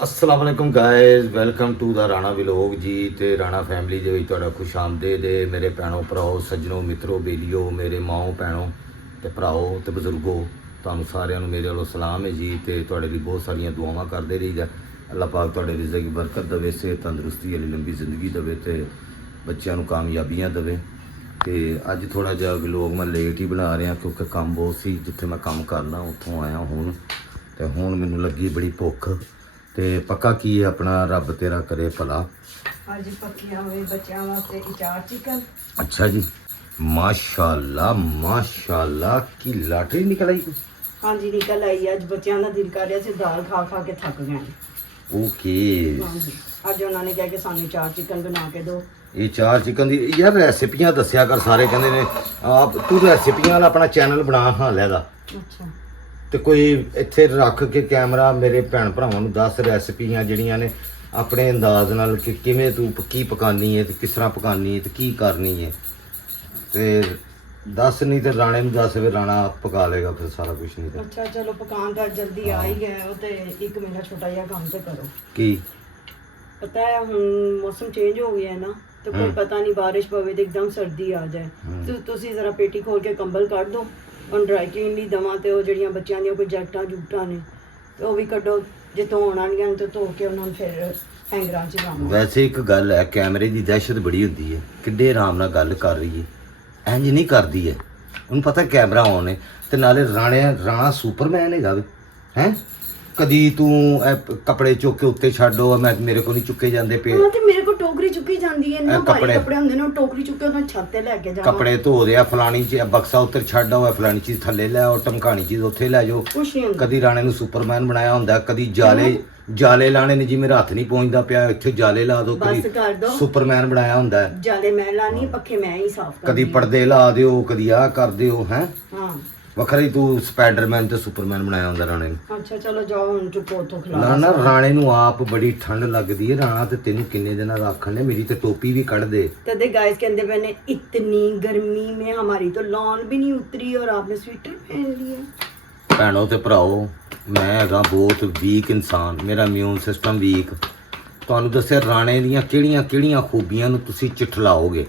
अस्सलाम वालेकुम guys welcome to the Rana vlog ji. ਤੇ ਰਾਣਾ ਫੈਮਿਲੀ ਦੇ ਵਿੱਚ ਤੁਹਾਡਾ ਖੁਸ਼ ਆਮਦੇਦ ਹੈ। ਮੇਰੇ ਭੈਣੋ ਭਰਾਓ ਸੱਜਣੋ ਮਿੱਤਰੋ ਬੇਲੀਓ ਮੇਰੇ ਮਾਓ ਭੈਣੋ ਤੇ ਭਰਾਓ ਤੇ ਬਜ਼ੁਰਗੋ, ਤੁਹਾਨੂੰ ਸਾਰਿਆਂ ਨੂੰ ਮੇਰੇ ਵੱਲੋਂ ਸਲਾਮ ਹੈ ਜੀ। ਤੇ ਤੁਹਾਡੇ ਲਈ ਬਹੁਤ ਸਾਰੀਆਂ ਦੁਆਵਾਂ ਕਰਦੇ ਰਹੀਦਾ। ਅੱਲਾਹ ਪਾਕ ਤੁਹਾਡੇ ਰਿਜ਼ਕ ਦੀ ਬਰਕਤ ਦੇਵੇ, ਸਿਹਤ ਤੰਦਰੁਸਤੀ ਵਾਲੀ ਲੰਬੀ ਜ਼ਿੰਦਗੀ ਦੇਵੇ ਤੇ ਬੱਚਿਆਂ ਨੂੰ ਕਾਮਯਾਬੀਆਂ ਦੇਵੇ। ਤੇ ਅੱਜ ਥੋੜਾ ਜਿਹਾ ਵਲੌਗ ਮੈਂ ਲੇਟ ਹੀ ਬਣਾ ਰਿਹਾ ਕਿਉਂਕਿ ਕੰਮ ਬਹੁਤ ਸੀ। ਜਿੱਥੇ ਮੈਂ ਕੰਮ ਕਰਨਾ ਉੱਥੋਂ ਆਇਆ ਹੁਣ, ਤੇ ਹੁਣ ਮੈਨੂੰ ਲੱਗੀ ਬੜੀ ਭੁੱਖ। ਤੇ ਪੱਕਾ ਕੀ ਹੈ ਆਪਣਾ ਰੱਬ ਤੇਰਾ ਕਰੇ ਭਲਾ। ਅੱਜ ਪੱਕੀਆਂ ਹੋਏ ਬੱਚਿਆਂ ਵਾਸਤੇ ਚਾਰ ਚਿਕਨ। ਅੱਛਾ ਜੀ, ਮਾਸ਼ਾਅੱਲਾ ਮਾਸ਼ਾਅੱਲਾ, ਕੀ ਲਾਟਰੀ ਨਿਕਲ ਆਈ। ਹਾਂਜੀ ਨਿਕਲ ਆਈ। ਅੱਜ ਬੱਚਿਆਂ ਦਾ ਦਿਲ ਕਰ ਰਿਹਾ ਸੀ, ਦਾਲ ਖਾ ਖਾ ਕੇ ਥੱਕ ਗਏ। ਓਕੇ, ਹਾਂਜੀ ਅੱਜ ਉਹਨਾਂ ਨੇ ਕਿਹਾ ਕਿ ਸਾਨੂੰ ਚਾਰ ਚਿਕਨ ਬਣਾ ਕੇ ਦਿਓ। ਇਹ ਚਾਰ ਚਿਕਨ ਦੀ ਯਾਰ ਰੈਸਿਪੀਆਂ ਦੱਸਿਆ ਕਰ। ਸਾਰੇ ਕਹਿੰਦੇ ਨੇ ਆਪ ਤੂੰ ਰੈਸਿਪੀਆਂ ਵਾਲਾ ਆਪਣਾ ਚੈਨਲ ਬਣਾ ਹਾਂ ਲੈਦਾ, ਅੱਛਾ ਤੇ ਕੋਈ ਇੱਥੇ ਰੱਖ ਕੇ ਕੈਮਰਾ ਮੇਰੇ ਭੈਣ ਭਰਾਵਾਂ ਨੂੰ ਦੱਸ ਰੈਸਿਪੀਆਂ ਜਿਹੜੀਆਂ ਨੇ ਆਪਣੇ ਅੰਦਾਜ਼ ਨਾਲ ਕਿ ਕਿਵੇਂ ਤੂੰ ਕੀ ਪਕਾਨੀ ਹੈ ਤੇ ਕਿਸ ਤਰ੍ਹਾਂ ਪਕਾਨੀ ਹੈ ਤੇ ਕੀ ਕਰਨੀ ਹੈ। ਤੇ ਦੱਸ, ਨਹੀਂ ਤੇ ਰਾਣੇ ਨੂੰ ਦੱਸ, ਫਿਰ ਰਾਣਾ ਆਪ ਪਕਾ ਲੇਗਾ ਫਿਰ ਸਾਰਾ ਕੁਝ। ਨਹੀਂ ਤਾਂ ਅੱਛਾ ਚਲੋ ਪਕਾਨ ਤਾਂ ਜਲਦੀ ਆ ਹੀ ਗਿਆ। ਉਹ ਤੇ ਇੱਕ ਮੇਰਾ ਛੋਟਾ ਜਿਹਾ ਕੰਮ ਤੇ ਕਰੋ। ਕੀ ਪਤਾ ਹੈ ਹੁਣ ਮੌਸਮ ਚੇਂਜ ਹੋ ਗਿਆ ਹੈ ਨਾ, ਤੇ ਕੋਈ ਪਤਾ ਨਹੀਂ ਬਾਰਿਸ਼ ਪਵੇ ਤੇ ਇੱਕਦਮ ਸਰਦੀ ਆ ਜਾਏ। ਤੁਸੀਂ ਜ਼ਰਾ ਪੇਟੀ ਖੋਲ ਕੇ ਕੰਬਲ ਕੱਢ ਦਿਓ, ਹੁਣ ਡਰਾਈ ਕਲੀਨ ਲਈ ਦਵਾਂ। ਤੇ ਉਹ ਜਿਹੜੀਆਂ ਬੱਚਿਆਂ ਦੀਆਂ ਕੋਈ ਜੈਕਟਾਂ ਜੁਕਟਾਂ ਨੇ ਤੇ ਉਹ ਵੀ ਕੱਢੋ, ਜੇ ਧੋਣ ਵਾਲੀਆਂ ਨੇ ਤੇ ਧੋ ਕੇ ਉਹਨਾਂ ਨੂੰ ਫਿਰ ਹੈਂਗਰਾਂ 'ਚ ਲਾਵਾਂ। ਵੈਸੇ ਇੱਕ ਗੱਲ ਹੈ, ਕੈਮਰੇ ਦੀ ਦਹਿਸ਼ਤ ਬੜੀ ਹੁੰਦੀ ਹੈ। ਕਿੱਡੇ ਆਰਾਮ ਨਾਲ ਗੱਲ ਕਰ ਰਹੀ ਹੈ, ਇੰਜ ਨਹੀਂ ਕਰਦੀ ਹੈ। ਉਹਨੂੰ ਪਤਾ ਕੈਮਰਾ ਆਨ ਹੈ। ਤੇ ਨਾਲੇ ਰਾਣਾ ਸੁਪਰਮੈਨ ਹੈਗਾ ਵੇ ਹੈ। ਕਦੀ ਤੂੰ ਇਹ ਕੱਪੜੇ ਚੁੱਕ ਕੇ ਉੱਤੇ ਛੱਡੋ, ਮੇਰੇ ਕੋਲ ਨਹੀਂ ਚੁੱਕੇ ਜਾਂਦੇ ਪਏ। ਹਾਂ ਤੇ ਮੇਰੇ ਕੋਲ ਟੋਕਰੀ ਚੁੱਕੀ ਜਾਂਦੀ ਹੈ ਨਾ, ਭਾਰੀ ਕੱਪੜੇ ਕੱਪੜੇ ਹੁੰਦੇ ਨੇ, ਉਹ ਟੋਕਰੀ ਚੁੱਕ ਕੇ ਉਹਨਾਂ ਛੱਤ ਤੇ ਲੈ ਕੇ ਜਾਵਾਂ। ਕੱਪੜੇ ਧੋ ਦਿਆ, ਫਲਾਣੀ ਚ ਬਕਸਾ ਉੱਤੇ ਛੱਡ ਆਓ, ਫਲਾਣੀ ਚੀਜ਼ ਥੱਲੇ ਲੈ ਆਓ, ਟਮਕਾਣੀ ਚੀਜ਼ ਉੱਥੇ ਲੈ ਜਾਓ। ਕੁਛ ਨਹੀਂ ਹੁੰਦਾ। ਕਦੀ ਰਾਣੇ ਨੂੰ ਸੁਪਰਮੈਨ ਬਣਾਇਆ ਹੁੰਦਾ, ਕਦੀ ਜਾਲੇ ਲਾਣੇ ਨੇ, ਜੀ ਮੇਰਾ ਹੱਥ ਨਹੀਂ ਪਹੁੰਚਦਾ ਪਿਆ ਇੱਥੇ ਜਾਲੇ ਲਾ ਦਿਓ। ਬਸ ਕਰ ਦੋ, ਸੁਪਰਮੈਨ ਬਣਾਇਆ ਹੁੰਦਾ। ਜਾਲੇ ਮੈਂ ਲਾਣੀ, ਪੱਖੇ ਮੈਂ ਹੀ ਸਾਫ਼ ਕਰਦੀ। ਕਦੀ ਪਰਦੇ ਲਾ ਦਿਓ, ਕਦੀ ਆਹ ਕਰ ਦਿਓ ਹੈ। ਹਾਂ ਵੱਖਰੀ ਤੂੰ ਸਪਾਈਡਰਮੈਨ ਤੇ ਸੁਪਰਮੈਨ ਬਣਾਇਆ ਹੁੰਦਾ ਰਾਣੇ ਨੂੰ। ਅੱਛਾ ਚਲੋ ਜਾਓ ਹੁਣ, ਚੁੱਕੋ ਉੱਥੋਂ ਖਿਲਾ। ਨਾ ਰਾਣੇ ਨੂੰ ਆਪ ਬੜੀ ਠੰਡ ਲੱਗਦੀ ਹੈ। ਰਾਣਾ ਤੇ ਤੈਨੂੰ ਕਿੰਨੇ ਦਿਨਾਂ ਦਾ ਆਖਣ ਨੇ ਮੇਰੀ ਤੇ ਟੋਪੀ ਵੀ ਕੱਢ ਦੇ। तदे गाइस कहते पे ने इतनी गर्मी में हमारी तो लॉन भी नहीं उतरी और आपने स्वेटर पहन लिया। ਭੈਣੋ ਤੇ ਭਰਾਓ, ਮੈਂ ਹੈਗਾ ਬਹੁਤ ਵੀਕ ਇਨਸਾਨ, ਮੇਰਾ ਇਮਿਊਨ ਸਿਸਟਮ ਵੀਕ। ਤੁਹਾਨੂੰ ਦੱਸਿਆ ਰਾਣੇ ਦੀਆਂ ਕਿਹੜੀਆਂ ਕਿਹੜੀਆਂ ਖੂਬੀਆਂ ਨੂੰ ਤੁਸੀਂ ਚਿਠਲਾਓਗੇ।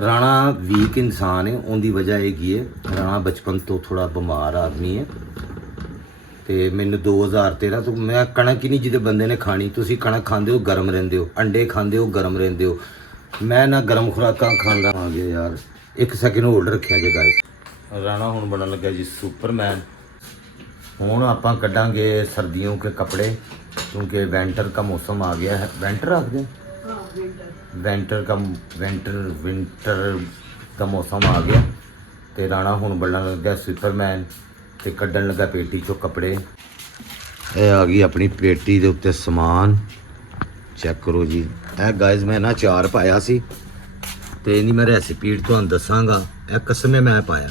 ਰਾਣਾ ਵੀਕ ਇਨਸਾਨ ਹੈ, ਉਹਦੀ ਵਜ੍ਹਾ ਹੈਗੀ ਹੈ ਰਾਣਾ ਬਚਪਨ ਤੋਂ ਥੋੜਾ ਬਿਮਾਰ ਆਦਮੀ ਹੈ। ਤੇ ਮੈਨੂੰ 2013 ਤੋਂ ਮੈਂ ਕਣਕ ਹੀ ਨਹੀਂ ਜਿਹਦੇ ਬੰਦੇ ਨੇ ਖਾਣੀ। ਤੁਸੀਂ ਕਣਕ ਖਾਂਦੇ ਹੋ ਗਰਮ ਰਹਿੰਦੇ ਹੋ, ਅੰਡੇ ਖਾਂਦੇ ਹੋ ਗਰਮ ਰਹਿੰਦੇ ਹੋ। ਮੈਂ ਨਾ ਗਰਮ ਖੁਰਾਕਾਂ ਖਾਂਦਾ ਆ ਗਿਆ ਯਾਰ। ਇੱਕ ਸੈਕਿੰਡ ਹੋਲਡ ਰੱਖਿਆ ਜੇ ਗਾਇਸ। ਰਾਣਾ ਹੁਣ ਬਣਨ ਲੱਗਾ ਜੀ ਸੁਪਰਮੈਨ। ਹੁਣ ਆਪਾਂ ਕੱਢਾਂਗੇ ਸਰਦੀਆਂ ਕੇ ਕੱਪੜੇ ਕਿਉਂਕਿ ਵਿंटर का मौसम आ गया है। विंटर आखते विंटर का मौसम आ गया। तो राणा हुण बनन लगा सुपरमैन ते कड्ढन लगा पेटी चों कपड़े। ये आ गई अपनी पेटी दे उत्ते समान, चेक करो जी। ए गाइस मैं ना चार पाया सी ते इहदी मैं रेसिपी तुहानूं दसांगा। ए कसमे मैं पाया,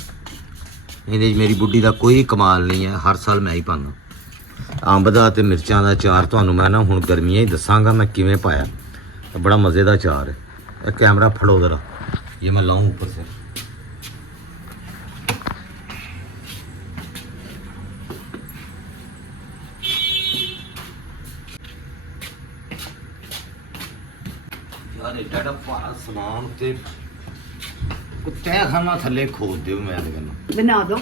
ਇਹਦੇ ਮੇਰੀ ਬੁੱਢੀ ਦਾ ਕੋਈ ਕਮਾਲ ਨਹੀਂ ਹੈ, ਹਰ ਸਾਲ ਮੈਂ ਹੀ ਪਾਉਂਦਾ। ਅੰਬ ਦਾ ਤੇ ਮਿਰਚਾਂ ਦਾ ਚਾਰ ਤੁਹਾਨੂੰ ਮੈਂ ਨਾ ਹੁਣ ਗਰਮੀਆਂ ਹੀ ਦੱਸਾਂਗਾ ਮੈਂ ਕਿਵੇਂ ਪਾਇਆ। ਬੜਾ ਮਜ਼ੇ ਦਾ ਚਾਰ ਹੈ। ਇਹ ਕੈਮਰਾ ਫੜੋ ਜ਼ਰਾ, ਇਹ ਮੈਂ ਲਾऊं ऊपर से। ਯਾਰ ਇਹ ਡਾਡਾ ਭਾਰਾ ਸਮਾਨ ਤੇ ਕੁੱਤੇ ਖਾਣਾ ਥੱਲੇ ਖੋਦ ਦਿਓ। ਮੈਂ ਤਾਂ ਕਹਿੰਦਾ बना दो।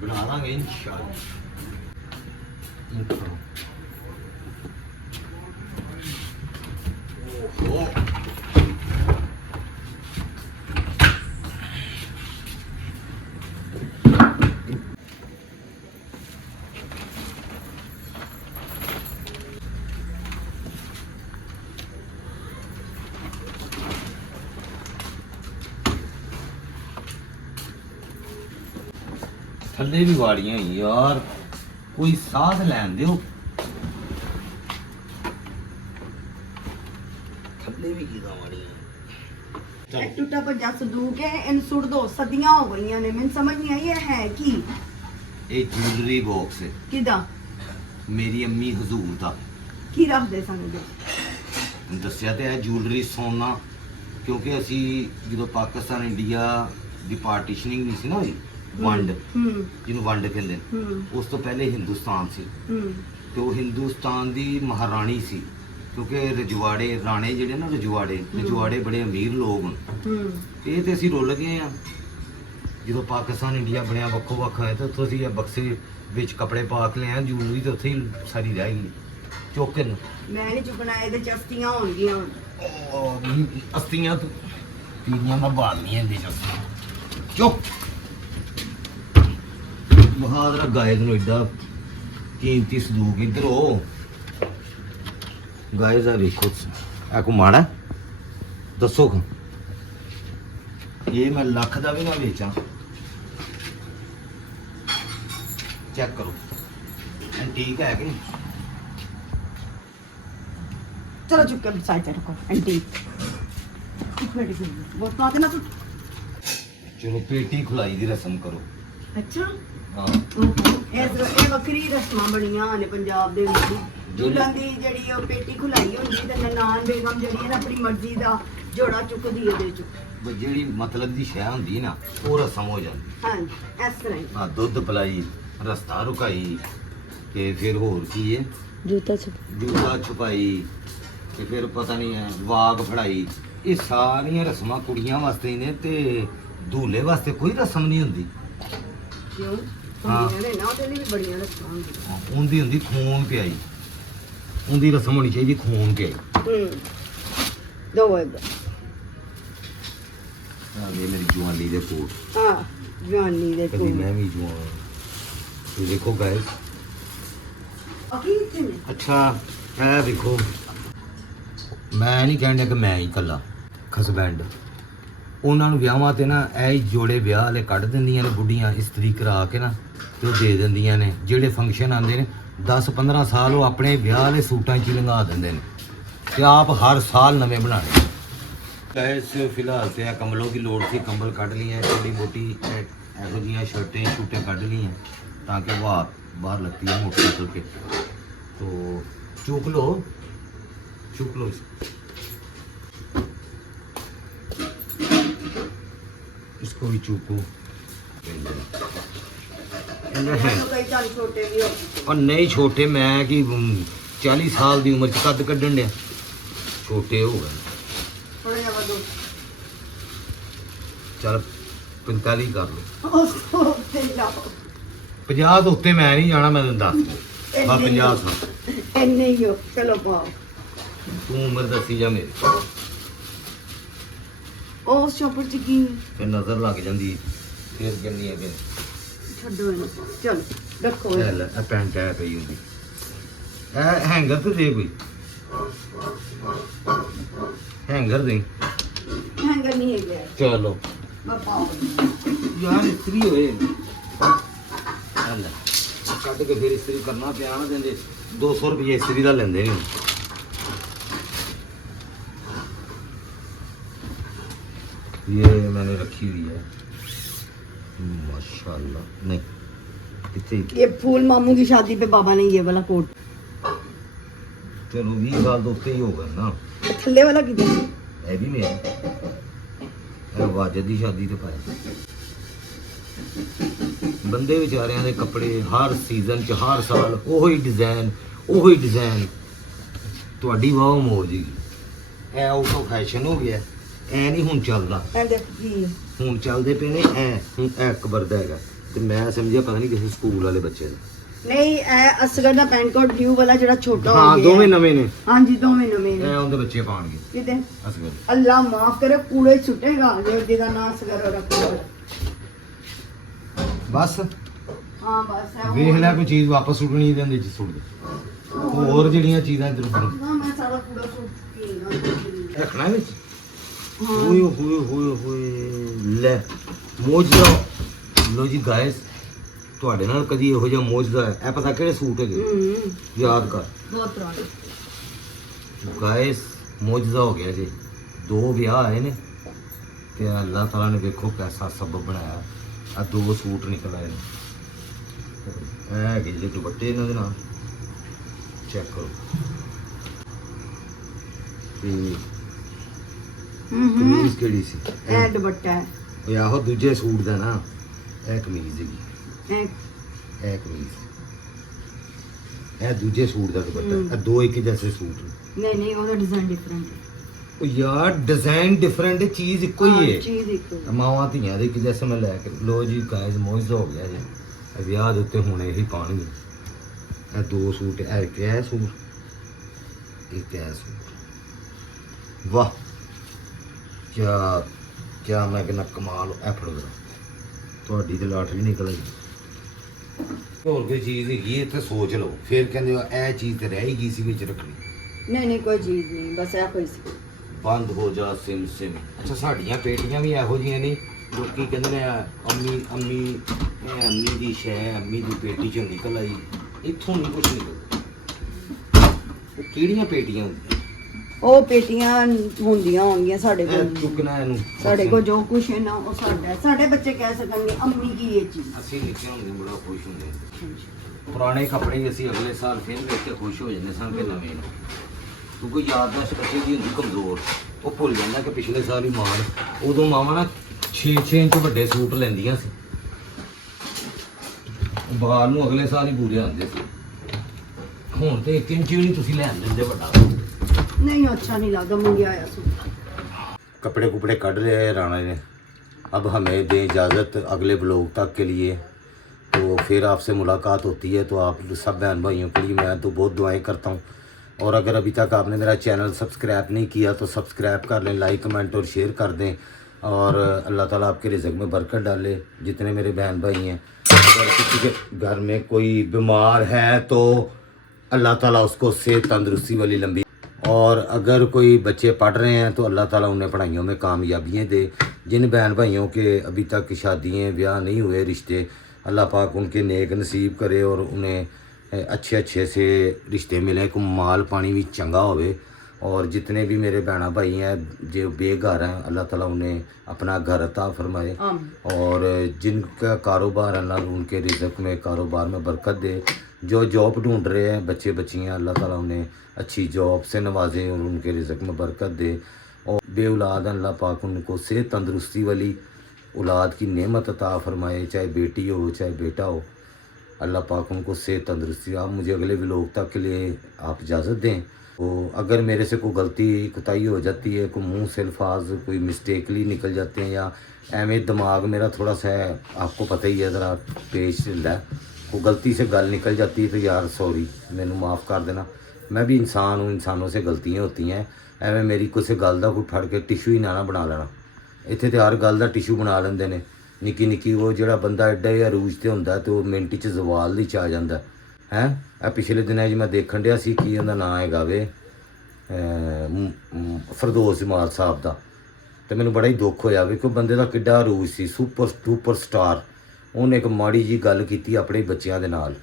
ਬਣਾ ਦਾਂਗੇ ਇਨਸ਼ਾਅੱਲਾ। ਓਹੋ ਥੱਲੇ ਵੀ ਵਾੜੀਆਂ ਯਾਰ, ਕੋਈ ਸਾਧ ਲੈਣ ਦਿਓ। ਥੱਲੇ ਵੀ ਕਿਦਾਂ ਵਾੜੀਆਂ। एक टूटा भज्जा संदूक है, इन सुट दो। सदियां हो गई ने, मैंने समझ नहीं आई है की। ਇਹ ਜੂਲਰੀ ਬਾਕਸ ਹੈ किदा ਮੇਰੀ ਅੰਮੀ ਹਜ਼ੂਰ ਦਾ। की रख दे सन दे। ਦੱਸਿਆ ਤੇ ਹੈ ਜੂਲਰੀ ਸੋਨਾ, ਕਿਉਂਕਿ ਅਸੀਂ ਜਦੋਂ ਪਾਕਿਸਤਾਨ ਇੰਡੀਆ ਦੀ ਪਾਰਟੀਸ਼ਨਿੰਗ ਨਹੀਂ ਸੀ ਨਾ ਹੋਈ, ਵੰਡ ਜਿਹਨੂੰ ਵੰਡ ਕਹਿੰਦੇ ਨੇ, ਉਸ ਤੋਂ ਪਹਿਲੇ ਹਿੰਦੁਸਤਾਨ ਸੀ। ਤੇ ਉਹ ਹਿੰਦੁਸਤਾਨ ਦੀ ਮਹਾਰਾਣੀ ਸੀ, ਕਿਉਂਕਿ ਰਜਵਾੜੇ ਰਾਣੇ ਜਿਹੜੇ ਨਾ ਰਜਵਾੜੇ ਬੜੇ ਅਮੀਰ ਲੋਕ ਹਨ। ਇਹ ਤੇ ਅਸੀਂ ਰੁੱਲ ਗਏ ਆ। ਜਦੋਂ ਪਾਕਿਸਤਾਨ ਇੰਡੀਆ ਬਣਿਆ ਵੱਖੋ ਵੱਖ ਹੋਇਆ ਤਾਂ ਉੱਥੋਂ ਅਸੀਂ ਇਹ ਬਕਸੇ ਵਿੱਚ ਕੱਪੜੇ ਪਾ ਕੇ ਲਿਆ, ਜੂਲਰੀ ਤੇ ਉੱਥੇ ਹੀ ਸਾਰੀ ਰਹਿ ਗਈ ਚੁੱਕ ਕੇ। ਮੈਂ ਨਹੀਂ ਚੁੱਕਣਾ, ਇਹਦੇ ਚ ਅਸਤੀਆਂ ਹੋਣਗੀਆਂ। ਅਸਤੀਆਂ ਪੀੜੀਆਂ ਮੈਂ ਬਾਲਣੀਆਂ ਇਹਦੇ ਚ। ਚੁੱਪ ਬਹਾਦਰ ਗਾਇਦ ਨੂੰ ਏਡਾ ਕੀਮਤੀ ਸੰਦੂਕ ਇੱਧਰ ਹੋ। ਗਾਇਜ਼ ਆ ਵੇਖੋ, ਇਹ ਕੋ ਮਾੜਾ ਦੱਸੋ ਖਾਂ, ਇਹ ਮੈਂ ਲੱਖ ਦਾ ਵੀ ਨਾ ਵੇਚਾਂ। ਚੈੱਕ ਕਰੋ ਐਂਟੀਕ ਹੈ ਕਿ ਨਹੀਂ। ਚਲੋ ਚੁੱਕ ਕੇ ਸਾਈਡ ਤੇ ਰੱਖੋ। ਐਂਟੀ ਇੱਕ ਮਿੰਟ ਦੀ ਬਹੁਤ ਪਾ ਦੇਣਾ ਤੂੰ। ਚਲੋ ਪੇਟੀ ਖੁਲਾਈ ਦੀ ਰਸਮ ਕਰੋ। ਅੱਛਾ, ਹਾਂ ਇਹ ਵੱਖਰੀ ਰਸਮਾਂ ਬਣੀਆਂ ਨੇ ਪੰਜਾਬ ਦੇ ਵਿੱਚ। ਦੁਲਹਨ ਦੀ ਜਿਹੜੀ ਉਹ ਪੇਟੀ ਖੁਲਾਈ ਹੁੰਦੀ ਤੇ ਨਨਾਣ ਬੇਗਮ ਜਿਹੜੀ ਹੈ ਨਾ ਆਪਣੀ ਮਰਜ਼ੀ ਦਾ ਜੋੜਾ ਚੁੱਕਦੀ ਇਹਦੇ ਚ। ਜਿਹੜੀ ਮਤਲਬ ਦੀ ਸ਼ੈ ਹੁੰਦੀ ਨਾ ਉਹ ਰਸਮ ਹੋ ਜਾਂਦੀ। ਹਾਂਜੀ, ਇਸ ਤਰ੍ਹਾਂ ਹੀ। ਆ ਦੁੱਧ ਪਲਾਈ, ਰਸਤਾ ਰੁਕਾਈ, ਤੇ ਫਿਰ ਹੋਰ ਕੀ ਹੈ, ਜੂਤਾ ਛੁਪਾਈ, ਤੇ ਫਿਰ ਪਤਾ ਨਹੀਂ ਹੈ ਵਾਗ ਫੜਾਈ। ਇਹ ਸਾਰੀਆਂ ਰਸਮਾਂ ਕੁੜੀਆਂ ਵਾਸਤੇ ਹੀ ਨੇ, ਤੇ ਦੂਲੇ ਵਾਸਤੇ ਕੋਈ ਰਸਮ ਨਹੀਂ ਹੁੰਦੀ। ਕਿਉਂ? ਹਾਂ। ਹੁੰਦੀਆਂ ਨੇ ਨਾ, ਉਹਦੇ ਲਈ ਵੀ ਬੜੀਆਂ ਰਸਮਾਂ ਹੁੰਦੀਆਂ। ਉਹਦੀ ਹੁੰਦੀ ਖੂਨ ਪਿਆਈ, ਉਹਦੀ ਰਸਮ ਹੋਣੀ ਚਾਹੀਦੀ ਖੂਨ ਪਿਆਈ। ਦੋ ਇੱਧਰ। ਆ ਇਹ ਮੇਰੀ ਜਵਾਨੀ ਦੇ ਕੋਟ। ਹਾਂ, ਜਵਾਨੀ ਦੇ ਕਦੀ ਕੋਲ। ਮੈਂ ਵੀ ਜਵਾਨ। ਤੇ ਦੇਖੋ ਗਾਇਸ, ਅਕੀ ਕਿੱਥੇ ਨੇ? ਅੱਛਾ ਇਹ ਦੇਖੋ, ਮੈਂ ਨਹੀਂ ਕਹਿੰਦਾ ਕਿ ਮੈਂ ਹੀ ਇਕੱਲਾ ਹਸਬੈਂਡ। ਉਹਨਾਂ ਨੂੰ ਵਿਆਹਾਂ ਤੇ ਨਾ ਇਹ ਜੋੜੇ ਵਿਆਹ ਵਾਲੇ ਕੱਢ ਦਿੰਦੀਆਂ ਨੇ ਬੁੱਢੀਆਂ, ਇਸਤਰੀ ਕਰਾ ਕੇ ਨਾ, ਤੇ ਉਹ ਦੇ ਦਿੰਦੀਆਂ ਨੇ। ਜਿਹੜੇ ਫੰਕਸ਼ਨ ਆਉਂਦੇ ਨੇ 10-15 ਸਾਲ ਉਹ ਆਪਣੇ ਵਿਆਹ ਵਾਲੇ ਸੂਟਾਂ 'ਚ ਹੀ ਲੰਘਾ ਦਿੰਦੇ ਨੇ, ਤੇ ਆਪ ਹਰ ਸਾਲ ਨਵੇਂ ਬਣਾਉਣੇ। ਗੈਸ ਫਿਲਹਾਲ ਤੇ ਆ ਕੰਬਲੋਂ ਦੀ ਲੋੜ ਸੀ, ਕੰਬਲ ਕੱਢ ਲਈਆਂ, ਥੋੜੀ ਮੋਟੀ ਇਹੋ ਜਿਹੀਆਂ ਸ਼ਰਟੇ ਕੱਢ ਲਈਆਂ ਤਾਂ ਕਿ ਹਵਾ ਬਾਹਰ लगती है मोटरसाइकिल के। तो चूक लो इसको भी चूको। ਕਈ ਸਾਲ ਛੋਟੇ ਵੀ ਹੋ ਗਏ। और नहीं छोटे, मैं कि 40 साल की उम्र च कद कड्ढन दिया, छोटे हो गए। ਥੋੜਾ ਜਿਹਾ ਵਧੋ। चल 45 कर लो। ਉਸ ਤੋਂ ਉੱਤੇ ਜਾਓ। 50 ਤੋਂ ਉੱਤੇ ਮੈਂ ਨਹੀਂ ਜਾਣਾ, ਮੈਂ ਤੈਨੂੰ ਦੱਸ। ਬਾ 50 ਸਾਲ ਇੰਨੇ ਹੀ ਹੋ, ਚਲੋ ਪਾਓ। ਤੂੰ ਉਮਰ ਦੱਸੀ ਜਾ ਮੇਰੀ, ਉਸ ਚੋਪੜ ਚ ਕੀ ਤੇ ਨਜ਼ਰ ਲੱਗ ਜਾਂਦੀ ਫਿਰ ਕਿੰਨੀ ਹੈ ਕਿ ਛੱਡੋ ਇਹਨੂੰ। ਚਲੋ ਰੱਖੋ ਇਹ ਲੈ ਇਹ ਪੈਂਟ ਐ ਪਈ ਹੁੰਦੀ। ਇਹ ਹੈਂਗਰ ਤੇ ਦੇ ਕੋਈ ਹੈਂਗਰ ਦੇ। ਹੈਂਗਰ ਨਹੀਂ ਹੈਗਾ। ਚਲੋ ਮੈਂ ਪਾਓ। ਯਾਰ ਇਸਤਰੀ ਹੋਏ ਇਹ ਲੈ ਕੱਢ ਕੇ ਫਿਰ ਇਸਤਰੀ ਕਰਨਾ ਪਿਆ ਨਾ, ਦਿੰਦੇ 200 ਰੁਪਏ ਇਸਤਰੀ ਦਾ ਲੈਂਦੇ ਨੇ। ये मैंने रखी हुई है माशाल्लाह। नहीं इतने ये फूल मामू की शादी पे बाबा ने ये वाला कोट। चलो 20 साल तो उत्ते ही हो गए ना। थल्ले वाला किधर? है भी मेरा वाजिद की शादी तो पाया। बंदे बेचारियां दे कपड़े हर सीजन च हर साल ओही डिजाइन ਤੁਹਾਡੀ ਵਾਹ ਮੋਜ ਜੀ। ਇਹ ਆਊਟ ਆਫ ਫੈਸ਼ਨ ਹੋ ਗਿਆ, ਐ ਨਹੀਂ ਹੁਣ ਚੱਲਦਾ। ਇਹ ਦੇਖ ਕੀ ਹੁਣ ਚੱਲਦੇ ਪਏ ਨੇ ਐ। ਹੁਣ ਇਹ ਅਕਬਰ ਦਾ ਹੈਗਾ, ਤੇ ਮੈਂ ਸਮਝਿਆ ਪਤਾ ਨਹੀਂ ਕਿਸੇ ਸਕੂਲ ਵਾਲੇ ਬੱਚੇ ਦਾ। ਨਹੀਂ, ਇਹ ਅਸਗਰ ਦਾ ਪੈਂਟ ਕੋਟ ਬਲੂ ਵਾਲਾ ਜਿਹੜਾ ਛੋਟਾ ਹੋ ਗਿਆ। ਹਾਂ ਦੋਵੇਂ ਨਵੇਂ ਨੇ। ਹਾਂਜੀ ਦੋਵੇਂ ਨਵੇਂ ਨੇ। ਇਹ ਉਹਦੇ ਬੱਚੇ ਪਾਣਗੇ ਕਿਤੇ ਅਸਗਰ। ਅੱਲਾ ਮਾਫ ਕਰੇ, ਕੂੜੇ ਸੁੱਟੇਗਾ ਜਿਹਦਾ ਨਾਂ ਅਸਗਰ ਰੱਖੋ। ਬਸ ਹਾਂ ਬਸ ਇਹ ਵੇਖ ਲੈ ਕੋਈ ਚੀਜ਼ ਵਾਪਸ ਸੁੱਟਣੀ ਤੇ ਉਹਦੇ ਚ ਸੁੱਟ ਦੇ। ਹੋਰ ਜਿਹੜੀਆਂ ਚੀਜ਼ਾਂ ਇੱਧਰ ਉੱਧਰ ਨਾ ਮੈਂ ਸਾਰਾ ਕੂੜਾ ਸੁੱਟ ਕੇ ਨਾ। ਰੱਖਣਾ ਵਿੱਚ। ਹੋਏ ਹੋਏ ਹੋਏ ਹੋਏ ਲੈ ਮੋਜਦਾ। ਲੋ ਜੀ ਗਾਇਸ, ਤੁਹਾਡੇ ਨਾਲ ਕਦੀ ਇਹੋ ਜਿਹਾ ਮੋਜਦਾ ਹੈ? ਇਹ ਪਤਾ ਕਿਹੜੇ ਸੂਟ ਹੈਗੇ, ਯਾਦ ਕਰ। ਬਹੁਤ ਪੁਰਾਣੇ। ਗਾਇਸ ਮੋਜਦਾ ਹੋ ਗਿਆ ਜੀ। 2 ਵਿਆਹ ਆਏ ਨੇ ਤੇ ਅੱਲਾਹ ਤਾਲਾ ਨੇ ਵੇਖੋ ਕੈਸਾ ਸਬਬ ਬਣਾਇਆ। ਆ 2 ਸੂਟ ਨਿਕਲ ਆਏ ਨੇ। ਇਹ ਹੈਗੇ ਜੇ ਦੁਪੱਟੇ ਇਹਨਾਂ ਦੇ ਨਾਲ, ਚੈੱਕ ਕਰੋ। ਤੇ ਕਮੀਜ਼ ਕਿਹੜੀ ਸੀ? ਇਹ ਦੁਪੱਟਾ ਹੈ। ਇਹ ਆਹੋ ਦੂਜੇ ਸੂਟ ਦਾ ਨਾ, ਇਹ ਕਮੀਜ਼ ਹੈਗੀ। ਇਹ ਇਹ ਕਮੀਜ਼ ਇਹ ਦੂਜੇ ਸੂਟ ਦਾ ਦੁਪੱਟਾ ਇਹ ਦੋ ਇੱਕ ਜੈਸੇ ਸੂਟ ਨੇ। ਨਹੀਂ ਨਹੀਂ ਉਹਦਾ ਡਿਜ਼ਾਈਨ ਡਿਫਰੈਂਟ ਹੈ। ਉਹ ਯਾਰ ਡਿਜ਼ਾਈਨ ਡਿਫਰੈਂਟ ਹੈ, ਚੀਜ਼ ਇੱਕੋ ਹੀ ਹੈ। ਚੀਜ਼ ਇੱਕੋ ਹੀ। ਮਾਵਾਂ ਧੀਆਂ ਦੇ ਇੱਕ ਜੈਸੇ ਮੈਂ ਲੈ ਕੇ ਲੋ ਜੀ ਗਾਇਜ਼ ਮੋਇਜ਼ ਹੋ ਗਿਆ ਜੀ। ਇਹ ਵਿਆਹ ਦੇ ਉੱਤੇ ਹੁਣ ਇਹੀ ਪਾਉਣਗੇ। ਇਹ ਦੋ ਸੂਟ ਇਹ ਇੱਕ ਇਹ ਸੂਟ ਇੱਕ ਇਹ ਸੂਟ। ਵਾਹ ਕਿਆ ਮੈਂ ਕਹਿੰਦਾ ਕਮਾਲ। ਇਹ ਫੜੋ ਜਰਾ, ਤੁਹਾਡੀ ਤੇ ਲਾਟਰੀ ਨਿਕਲ ਆਈ। ਹੋਰ ਕੋਈ ਚੀਜ਼ ਹੈਗੀ ਹੈ ਤੇ ਸੋਚ ਲਓ, ਫਿਰ ਕਹਿੰਦੇ ਹੋ ਇਹ ਚੀਜ਼ ਤੇ ਰਹਿ ਹੀ ਗਈ ਸੀ ਵਿੱਚ ਰੱਖਣੀ। ਨਹੀਂ ਨਹੀਂ ਕੋਈ ਚੀਜ਼ ਨਹੀਂ, ਬਸ ਇਹ ਕੋਈ ਸੀ। ਬੰਦ ਹੋ ਜਾ ਸਿਮ ਸਿਮ। ਅੱਛਾ ਸਾਡੀਆਂ ਪੇਟੀਆਂ ਵੀ ਇਹੋ ਜਿਹੀਆਂ ਨੇ, ਲੋਕੀ ਕਹਿੰਦੇ ਨੇ ਅੰਮੀ ਅੰਮੀ ਇਹ ਅੰਮੀ ਦੀ ਸ਼ੈ ਅੰਮੀ ਦੀ ਪੇਟੀ ਚੋਂ ਨਿਕਲ ਆਈ। ਇੱਥੋਂ ਨਹੀਂ ਕੁਛ ਨਿਕਲਦਾ। ਉਹ ਕਿਹੜੀਆਂ ਪੇਟੀਆਂ ਹੁੰਦੀਆਂ? ਉਹ ਪੇਟੀਆਂ ਹੁੰਦੀਆਂ ਹੋਣਗੀਆਂ ਸਾਡੇ ਇਹ ਕੋਲ। ਚੁੱਕਣਾ ਇਹਨੂੰ। ਸਾਡੇ ਕੋਲ ਜੋ ਕੁਛ ਹੈ ਨਾ ਉਹ ਸਾਡਾ ਹੈ। ਸਾਡੇ ਬੱਚੇ ਕਹਿ ਸਕਣਗੇ ਅੰਮੀ ਕੀ ਇਹ ਚੀਜ਼। ਅਸੀਂ ਨਿੱਕੇ ਹੁੰਦੇ ਬੜਾ ਖੁਸ਼ ਹੁੰਦੇ ਹਾਂ। ਪੁਰਾਣੇ ਕੱਪੜੇ ਹੀ ਅਸੀਂ ਅਗਲੇ ਸਾਲ ਫਿਰ ਵੇਖ ਕੇ ਖੁਸ਼ ਹੋ ਜਾਂਦੇ ਸਾਂ ਕਿ ਨਵੇਂ ਨੇ। ਕਿਉਂਕਿ ਯਾਦਦਾਸ਼ਤ ਬੱਚੇ ਦੀ ਹੁੰਦੀ ਕਮਜ਼ੋਰ, ਉਹ ਭੁੱਲ ਜਾਂਦਾ ਕਿ ਪਿਛਲੇ ਸਾਲ ਹੀ ਮਾਰ। ਉਦੋਂ ਮਾਵਾਂ ਨਾ 6 ਇੰਚ ਵੱਡੇ ਸੂਟ ਲੈਂਦੀਆਂ ਸੀ, ਬਾਲ ਨੂੰ ਅਗਲੇ ਸਾਲ ਹੀ ਪੂਰੇ ਆਉਂਦੇ ਸੀ। ਹੁਣ ਤੇ 1 ਇੰਚ ਵੀ ਨਹੀਂ ਤੁਸੀਂ ਲੈਣ ਦਿੰਦੇ ਵੱਡਾ। नहीं अच्छा नहीं लगा मुझे आया सूट। कपड़े कुपड़े कट रहे हैं राणा ने। अब हमें दें इजाज़त अगले ब्लॉग तक के लिए। तो फिर आपसे मुलाकात होती है। तो आप सब बहन भाइयों के लिए मैं तो बहुत दुआएं करता हूँ। और अगर अभी तक आपने मेरा चैनल सब्सक्राइब नहीं किया तो सब्सक्राइब कर लें, लाइक कमेंट और शेयर कर दें। और अल्लाह ताला आपके रिज़्क़ में बरकत डाले। जितने मेरे बहन भाई हैं, अगर किसी के घर में कोई बीमार है तो अल्लाह ताला उसको सेहत तंदुरुस्ती वाली लंबी, और अगर कोई बच्चे पढ़ रहे हैं तो अल्लाह ताला उन्हें पढ़ाइयों में कामयाबियाँ दे। जिन बहन भाइयों के अभी तक शादियाँ ब्याह नहीं हुए रिश्ते, अल्लाह पाक उनके नेक नसीब करे और उन्हें अच्छे अच्छे से रिश्ते मिले, को माल पानी भी चंगा होवे। और जितने भी मेरे बहना भाई हैं जो बेघर हैं, अल्लाह ताला उन्हें अपना घर अता फरमाए। और जिनका कारोबार अल्लाह उनके रिज़्क़ में कारोबार में बरकत दे। जो जॉब ढूंढ रहे हैं बच्चे बच्चियाँ, अल्लाह ताला उन्हें अच्छी जॉब से नवाजे और उनके रिज़्क़ में बरकत दे। और बे औलाद अल्लाह पाक उनको सेहत तंदुरुस्ती वाली औलाद की नेमत अता फरमाए, चाहे बेटी हो चाहे बेटा हो। अल्लाह पाक उनको सेहत तंदुरुस्ती। आप मुझे अगले व्लॉग तक के लिए आप इजाज़त दें। तो अगर मेरे से कोई गलती कोताही हो जाती है, कोई मुँह से अल्फाज कोई मिस्टेकली निकल जाते हैं, या एवं दिमाग मेरा थोड़ा सा है, आपको पता ही है ज़रा पेश है, कोई गलती से गल निकल जाती है तो यार सॉरी, मैनू माफ़ कर देना। मैं भी इंसान हूँ, इंसानों से गलतियाँ होती हैं। एवं मेरी किसी गल का कोई फड़ के टिशू ही ना बना लेना। इत्थे तो हर गल का टिशू बना लेंदे ने। निक्की निक्की वो जिहड़ा बंदा एडा ही अरूज ते हुंदा तो मिनट च जवाल दी च आ जांदा है। पिछले दिनों च मैं देखण डिया सी कि उहदा नाम हैगा वे फरदौस जमाल साहब दा, तो मैनूं बड़ा ही दुख होया भी कोई बंदे दा किड्डा अरूज सी, सुपर स्टार। उन्हें एक माड़ी जी गल कीती अपने बच्चों के नाल,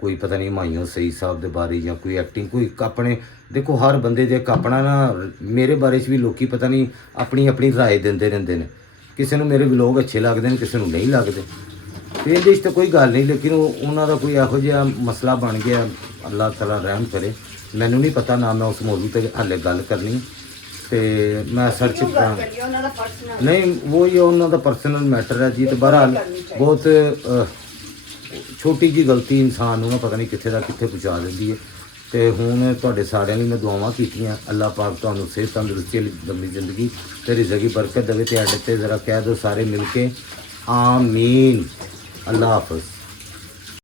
कोई पता नहीं माइयों सही साहब के बारे या कोई एक्टिंग कोई अपने। देखो हर बंदे दे एक अपना ना, मेरे बारे भी लोग पता नहीं अपनी अपनी राय देंदे रहिंदे ने। किसी को मेरे व्लॉग अच्छे लगते हैं, किसी को नहीं लगते, तो ये तो कोई गल नहीं। लेकिन उन्होंने कोई यहो जिहा मसला बन गया, अल्लाह ताला रहम करे। मैनू नहीं पता ना, मैं उस मौजू पर हाले गल करनी, तो मैं सर्च नहीं वो ही उन्होंने पर्सनल मैटर है जी। तो बहरहाल बहुत छोटी जी गलती इंसान ना पता नहीं कितने का कितने पहुँचा देती है। तो हूँ तुहाडे सारिਆਂ ਲਈ मैं दुआवां कीतियां, अल्लाह पाक तुहानूं सेहत तंदुरुस्ती लंबी जिंदगी ते रिज़्क़ की बरकत देवे। ते अड्डे ते ज़रा कह दो सारे मिल के आमीन। अल्लाह हाफ़िज़।